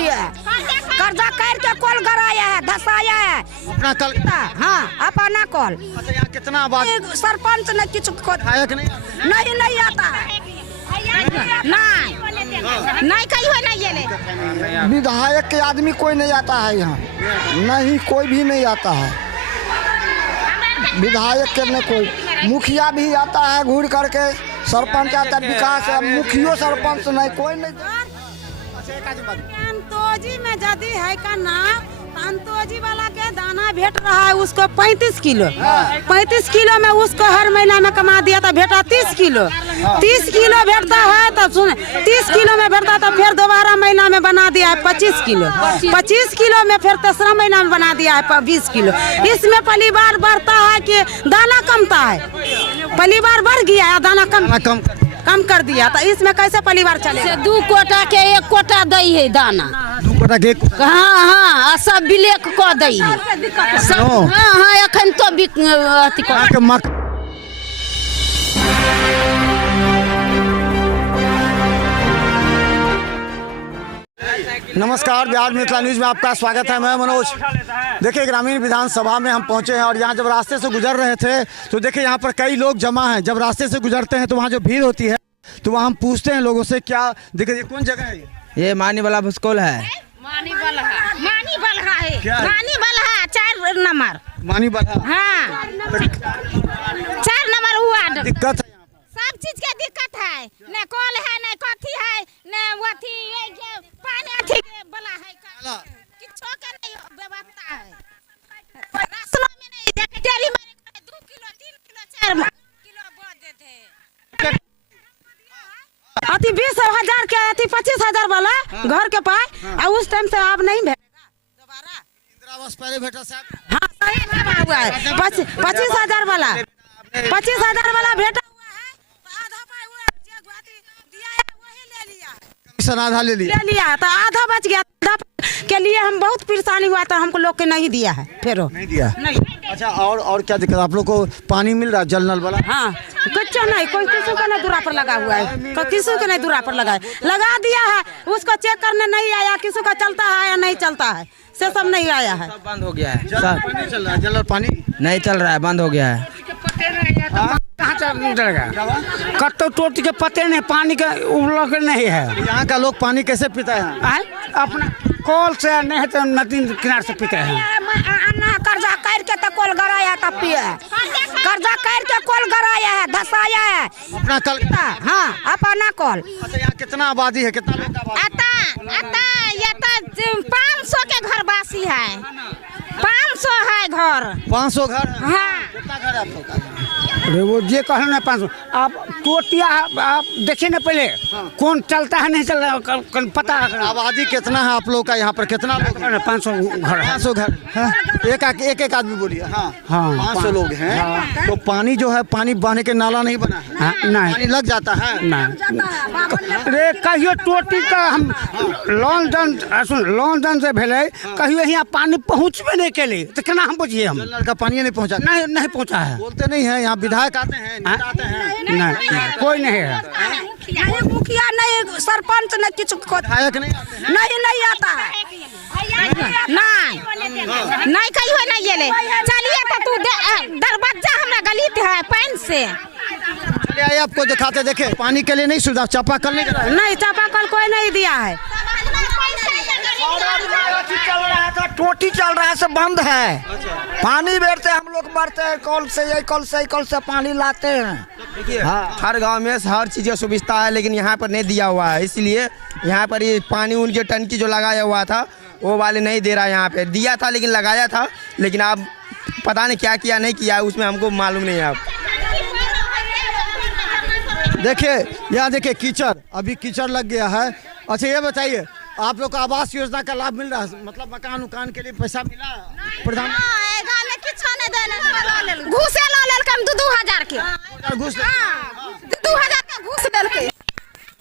पिए, कर्जा करके कॉल कराया है, धसाया है अपना कल। हाँ अपना कॉल। अच्छा यहाँ कितना आबादी? सरपंच ने कुछ विधायक नहीं आता है, नहीं कहीं हो नहीं ये ले। विधायक के आदमी कोई नहीं आता है यहाँ, नहीं कोई भी नहीं आता है विधायक के। न कोई मुखिया भी आता है घूर करके, सरपंच आता है, विकास है, मुखियो सरपंच नहीं, कोई नहीं। अंतोजी में यदि है का ना, अंतोजी वाला के दाना भेट रहा है उसको 35 किलो, 35 किलो में उसको हर महीना में कमा दिया तो भेटा 30 किलो, 30 किलो भेटता है तो सुन 30 किलो में भेटता तो फिर दोबारा महीना में बना दिया है 25 किलो, 25 किलो में फिर तीसरा महीना में बना दिया है 20 किलो। इसमें परिवार बढ़ता है कि दाना कमता है? परिवार बढ़ गया है, दाना कम कर दिया, तो इसमें कैसे परिवार चलेगा? 2 कोटा के 1 कोटा दई है दाना। 2 कोटा के हाँ सब बिलेक को दई है। हाँ अखन तो नमस्कार, बिहार मिथिला न्यूज में आपका स्वागत है। मैं मनोज। देखिए ग्रामीण विधानसभा में हम पहुंचे हैं और यहाँ जब रास्ते से गुजर रहे थे तो देखिए यहाँ पर कई लोग जमा हैं। जब रास्ते से गुजरते हैं तो वहाँ जो भीड़ होती है तो वहाँ हम पूछते हैं लोगों से, क्या देखिए ये कौन जगह है? ये मानी वाला भूसकोल है। मानी बलहा है, मानी बलहा 4 नंबर, मानी बलहा। हाँ 4 नंबर हुआ। दिक्कत है, सब चीज के दिक्कत है, न कॉल है, न कथी है, न वथी पानी अथी के बला है, किछो के नहीं व्यवस्था है। राशन में नहीं देखे, डेली में 2 किलो 3 किलो 4 किलो बोल देते हैं। अति 20,000 के अति 25,000 वाला घर के पाए और उस टाइम से आप नहीं भेटेगा दोबारा। इंदिरा आवास पहले भेटा साहब। हाँ सही हुआ है, 25,000 वाला 25,000 वाला भेटा हुआ है, तो आधा पाए हुआ दिया है वही ले लिया, कमीशन आधा ले लिया तो आधा बच गया। आधा के लिए हम बहुत परेशानी हुआ था, हमको लोग के नहीं दिया है, फिर नहीं दिया नहीं। अच्छा और क्या दिक्कत? आप लोग को पानी मिल रहा है जल नल वाला? हाँ कुछ नहीं, कोई किसी का नहीं दूरा पर लगा हुआ है, किसी के नहीं दूरा पर लगा दिया है, उसको चेक करने नहीं आया, किसी का चलता है या नहीं चलता है, से सब नहीं आया है। सब बंद हो गया है, जल पानी चल रहा है, जल और पानी नहीं चल रहा है, बंद हो गया है। कहाँ चलेगा? कत्तो टोटी के पते नहीं, पानी का उपलब्ध नहीं है। यहाँ का लोग पानी कैसे पीता है? अपना कॉल से नहीं तो नदी किनारे से पीते हैं। कर्जा करके तो कॉल गराया था पिए, कर्जा करके कॉल गराया है, धसाया है अपना कल। हाँ अपना कॉल। अच्छा यहाँ कितना आबादी है? कितना लोग आबादी? आता ये तो 500 के घर बासी है, 500 है घर। 500 घर? हाँ कितना घर है आप लोग का? अरे वो ये कहना ना 500, आप टोटिया आप देखिए ना पहले कौन चलता है नहीं चल रहा है, पता है। आबादी कितना है आप लोग का यहाँ पर? कितना लोग हैं? 500 घर है। 500 घर है? एक आदमी बोलिए। हाँ 500 लोग हैं। तो पानी जो है, पानी बहने के नाला नहीं बना है? नहीं पानी लग जाता है? अरे कहियो टोटी का हम लॉन्डन से भेले, कहियो यहाँ पानी पहुँचबे नहीं के लिए तो केना हम बुझिए? हम नल का पानी नहीं पहुँचा? नहीं पहुँचा है। बोलते नहीं है यहाँ विधायक आते हैं, नेता आते हैं? नहीं कोई नहीं है, मुखिया नहीं, सरपंच नहीं, कुछ विधायक नहीं आते हैं? नहीं आता है, नहीं कहीं हो नहीं ये ले। चलिए तो तू दरवाजा हमरा गलित है पानी से। चलिए आइए आपको दिखाते। देखे पानी के लिए नहीं सुविधा, चापाकल नहीं करा है? नहीं चापाकल कोई नहीं दिया है। चल रहा है, टोटी चल रहा है, सब बंद है। पानी बेरते हम लोग बढ़ते हैं, कल से पानी लाते हैं। देखिए हर गांव में हर चीज़ की सुविधा है, लेकिन यहाँ पर नहीं दिया हुआ है, इसलिए यहाँ पर ये पानी उनके टंकी जो लगाया हुआ था वो वाले नहीं दे रहा है। यहाँ पे दिया था लेकिन लगाया था, लेकिन आप पता नहीं क्या किया नहीं किया, उसमें हमको मालूम नहीं है। आप देखिए यहाँ देखिए कीचड़, अभी कीचड़ लग गया है। अच्छा ये बताइए, आप लोग को आवास योजना का लाभ मिल रहा है? मतलब मकान उकान के लिए पैसा मिला प्रधान? घूसे ला लेल कम 2,000 के घूस 2,000 का घूस लेल के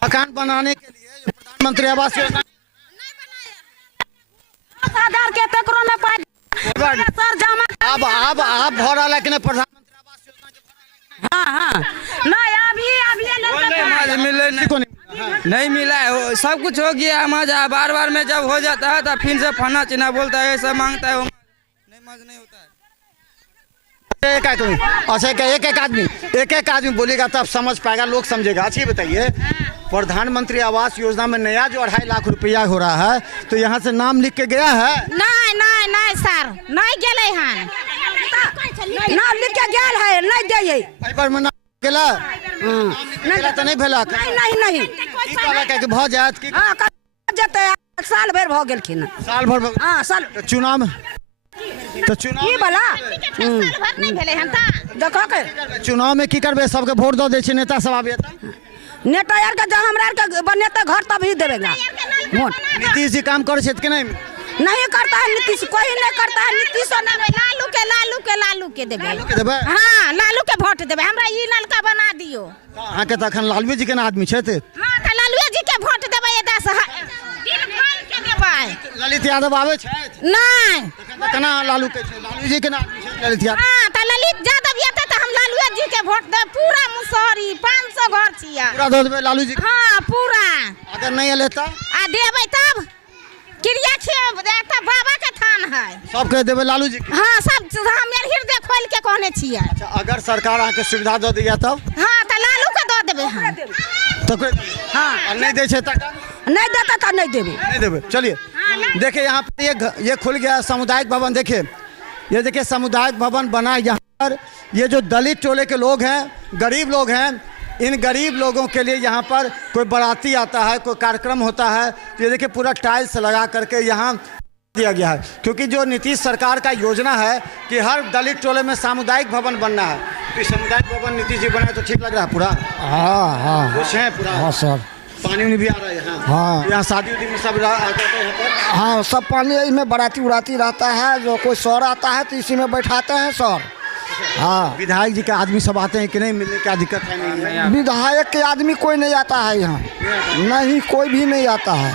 मकान बनाने के लिए जो प्रधानमंत्री आवास योजना 10,000 के तकरो में पाए सर जमा। अब आप भरा लेकिन प्रधानमंत्री आवास योजना के हाँ नहीं अभी मिले नहीं को नहीं। नहीं मिला है, सब कुछ हो गया मजा। बार बार में जब हो जाता है तो फिर से फना चिना बोलता है, ऐसा मांगता है, नहीं होता है। एक आदमी, अच्छा एक एक आदमी बोलेगा तब समझ पाएगा, लोग समझेगा। अच्छी बताइए, प्रधानमंत्री आवास योजना में नया जो 2.5 लाख रुपया हो रहा है, तो यहाँ से नाम लिख के गया है? नहीं सर, नहीं गेले हैं, नाम लिख के गेल है, नहीं दिए। एहि बार में नाम गेला? नहीं तो नहीं भेला? नहीं की कहला के भ जात की? हाँ जते साल भर भ गेलखिन। साल भर? हाँ साल। तो चुनाव की बला नहीं भेले हैं ता देखो के चुनाव में की करबे? सबके वोट दो दे छै नेता सब आबे त नेता यार के जब हमरा के बनेते घर तब ही देवेगा वोट। नीतीश जी काम करे छै कि नहीं करता है नीतीश, कोई नहीं करता है नीतीश। लालू के देबे। देबे? हाँ लालू के वोट देबे, हमरा ई नलका बना दियो। अहाँ के तखन लालू जी के ना आदमी छै? हाँ तो लालू जी के वोट देबे, ये 10 दिन भर के देबे। ललित यादव आवे छै? नहीं केना लालू के छै? लालू जी के ना आदमी छै ललित यादव? हाँ तो ललित यादव येते तो हम लालू जी के वोट दे। पूरा मुसहरी 500 घर छिया। पूरा दो देबे लालू जी? हाँ पूरा। अगर नहीं एले त आ देबे तब क्रिया छे, एकटा बाबा के थान है, सब के देबे लालू जी? हाँ सब हम हृदय खोल के कहने छियै। अच्छा, अगर सरकार आके सुविधा दो दिया तब? हाँ तो लालू के दो देबे हम। तो हाँ, और नहीं दे छै त नहीं देता तो नहीं देवे। नहीं देबे। चलिए देखिए, यहाँ पर ये खुल गया सामुदायिक भवन। देखिए ये देखिए सामुदायिक भवन बना यहाँ पर। ये जो दलित टोले के लोग हैं, गरीब लोग हैं, इन गरीब लोगों के लिए यहाँ पर कोई बाराती आता है, कोई कार्यक्रम होता है, तो ये देखिए पूरा टाइल्स लगा करके यहाँ दिया गया है। क्योंकि जो नीतीश सरकार का योजना है कि हर दलित टोले में सामुदायिक भवन बनना है, तो सामुदायिक भवन नीतीश जी बनाए तो ठीक लग रहा है पूरा? हाँ खुश हैं पूरा? हाँ सर। पानी भी आ रहा है यहाँ? हाँ यहाँ शादी उदी में सब आते हैं यहाँ पर? हाँ सब पानी इसमें बराती उराती रहता है, जो कोई सर आता है तो इसी में बैठाते हैं सर। हाँ विधायक जी के आदमी सब आते हैं कि नहीं? मिलने क्या दिक्कत है? नहीं है? विधायक के आदमी कोई नहीं आता है यहाँ, नहीं कोई भी नहीं आता है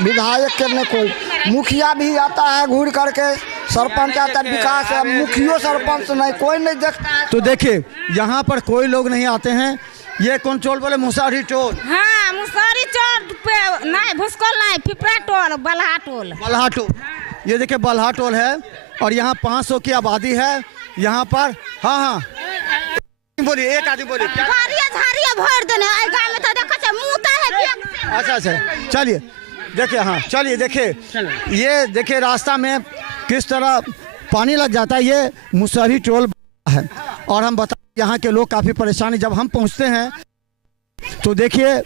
विधायक के। नहीं कोई, मुखिया भी आता है घूर करके, सरपंच आता है, विकास है, मुखियो सरपंच नहीं, कोई नहीं देखता है। तो देखिए यहाँ पर कोई लोग नहीं आते हैं। ये कौन टोल बोले? मुसहरी टोल? हाँ मुसहरी टोल पे नहीं, भुसकोल नहीं, Pipra toll, Balha toll. Balha toll. ये देखिए बलहा टोल है और यहाँ 500 की आबादी है यहाँ पर। हाँ हाँ बोलिए, एक आदमी बोलिए। झाड़िया भर देने गाँव में तो देखो छै मुता है। अच्छा चलिए देखिए, हाँ चलिए देखिए, ये देखिए रास्ता में किस तरह पानी लग जाता है। ये मुसहरी टोल है और हम बता, यहाँ के लोग काफ़ी परेशान हैं। जब हम पहुँचते हैं तो देखिए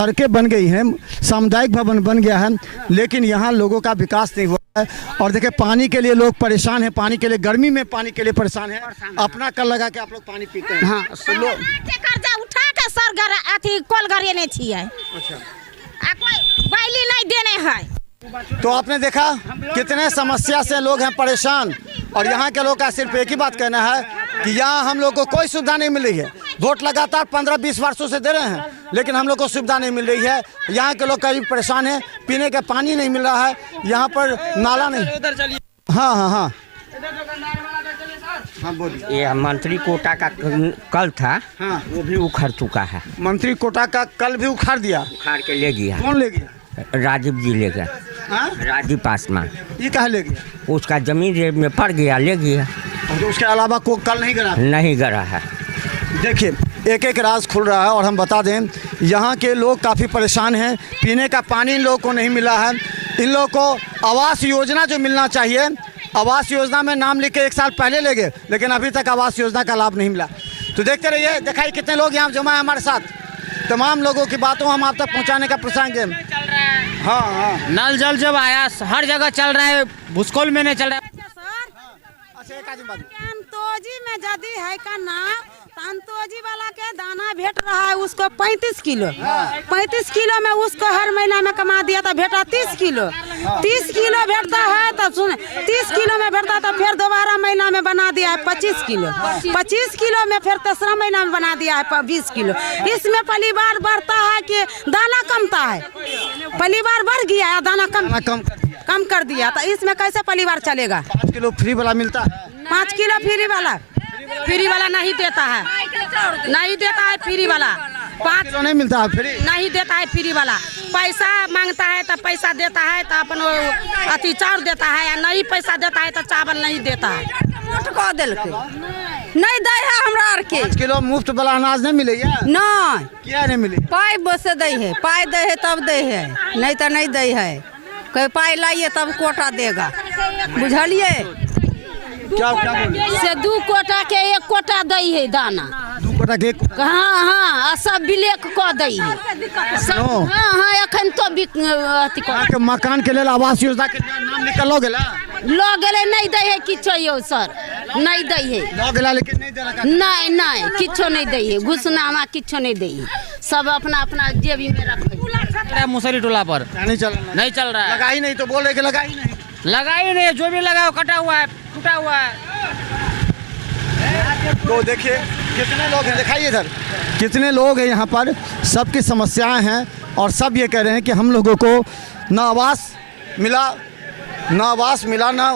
सड़कें बन गई हैं, सामुदायिक भवन बन गया है, लेकिन यहाँ लोगों का विकास नहीं हुआ है। और देखिए पानी के लिए लोग परेशान हैं, पानी के लिए, गर्मी में पानी के लिए परेशान है। अपना कल लगा के आप लोग पानी पीते हैं? हाँ कर्जा उठा के सर अथी कल गरेने छियै। अच्छा, आ कोई बैली नहीं देने है। तो आपने देखा कितने समस्या से लोग हैं परेशान। और यहाँ के लोग का सिर्फ एक ही बात कहना है कि यहाँ हम लोग को कोई सुविधा नहीं मिल रही है। वोट लगातार 15-20 वर्षों से दे रहे हैं, लेकिन हम लोग को सुविधा नहीं मिल रही है। यहाँ के लोग करीब परेशान हैं, पीने का पानी नहीं मिल रहा है, यहाँ पर नाला नहीं। हाँ हाँ हाँ हाँ बोलिए। ये मंत्री कोटा का कल था, हाँ वो भी उखड़ चुका है। मंत्री कोटा का कल भी उखाड़ दिया? उखाड़ के ले गया। कौन ले गया? राजीव जी ले गया। हाँ? राजीव पासवान। ये कहाँ ले गया? उसका जमीन रेट में पड़ गया, ले गया। तो उसके अलावा कोई कल नहीं गया? नहीं गया है। देखिए एक एक राज खुल रहा है। और हम बता दें यहाँ के लोग काफ़ी परेशान हैं, पीने का पानी इन लोगों को नहीं मिला है। इन लोगों को आवास योजना जो मिलना चाहिए, आवास योजना में नाम लिख के 1 साल पहले ले गए, लेकिन अभी तक आवास योजना का लाभ नहीं मिला। तो देखते रहिए, दिखाई कितने लोग यहाँ जमा है हमारे साथ। तमाम लोगों की बातों हम आप तक पहुँचाने का प्रसंग है। हाँ हाँ नल जल जब आया हर जगह चल रहा है, भूसकोल में नहीं चल रहा है। तंतोजी में यदि है का नाम, तंतोजी वाला के दाना भेट रहा है उसको 35 किलो। 35 किलो में उसको हर महीना में कमा दिया तो भेटा 30 किलो। 30 किलो भेटता है तो सुन, 30 किलो में भेटता तो फिर दोबारा महीना में बना दिया है 25 किलो। 25 किलो में फिर तीसरा महीना में बना दिया है 20 किलो। इसमें परिवार बढ़ता है कि दाना कमता है? परिवार बढ़ गया है, दाना कम कर दिया, तो इसमें कैसे परिवार चलेगा? 5 किलो फ्री वाला मिलता है? 5 किलो फ्री वाला नहीं देता है, नहीं देता है फ्री वाला। 5 किलो नहीं मिलता है फ्री? नहीं देता है फ्री वाला। पैसा मांगता है तो पैसा देता है तो अपन अति चाउर देता है, या नहीं पैसा देता है तो चावल नहीं देता है। कह दिलकै नहीं दे है हमरा आर के। 5 किलो मुफ्त वाला अनाज नहीं मिलेगा? नहीं क्या नहीं मिले? पाई बसे दे है, पाई दे है तब दे है, नहीं तो नहीं दे है। कहीं पाई लाइए तब कोटा देगा, बुझलिए? क्या बोले? से 2 कोटा के 1 कोटा दे है दाना। 2 कोटा के हाँ आ सब बिलेक कऽ दै है। हाँ एखन तो अथी के मकान के लिए आवास योजना के नाम निकल गेला? लऽ गेलै, नहीं दै है किछो यौ सर, नहीं दै है। लऽ गेला लेकिन नहीं देलक? नहीं किछो नहीं दै है, घुसनामा किछो नहीं दै है, सब अपना अपना जेबी में रखे। मुसरी टोला पर नहीं चल रहा? नहीं चल रहा है। लगा ही नहीं तो बोल रहे कि लगा ही नहीं। लगा ही नहीं, जो भी लगाओ कटा हुआ है, टूटा हुआ है। तो देखिए कितने लोग हैं, दिखाइए इधर कितने लोग हैं यहाँ पर, सबकी समस्याएं हैं और सब ये कह रहे हैं कि हम लोगों को ना आवास मिला ना।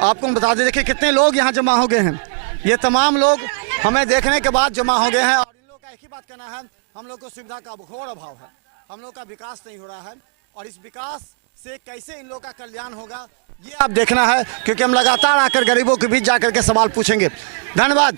आपको हम बता दें, देखिए कितने लोग यहाँ जमा हो गए हैं। ये तमाम लोग हमें देखने के बाद जमा हो गए हैं और इन लोग का एक ही बात कहना है, हम लोग को सुविधा का घोर अभाव है, हम लोग का विकास नहीं हो रहा है और इस विकास से कैसे इन लोग का कल्याण होगा ये आप देखना है, क्योंकि हम लगातार आकर गरीबों के बीच जाकर के सवाल पूछेंगे। धन्यवाद।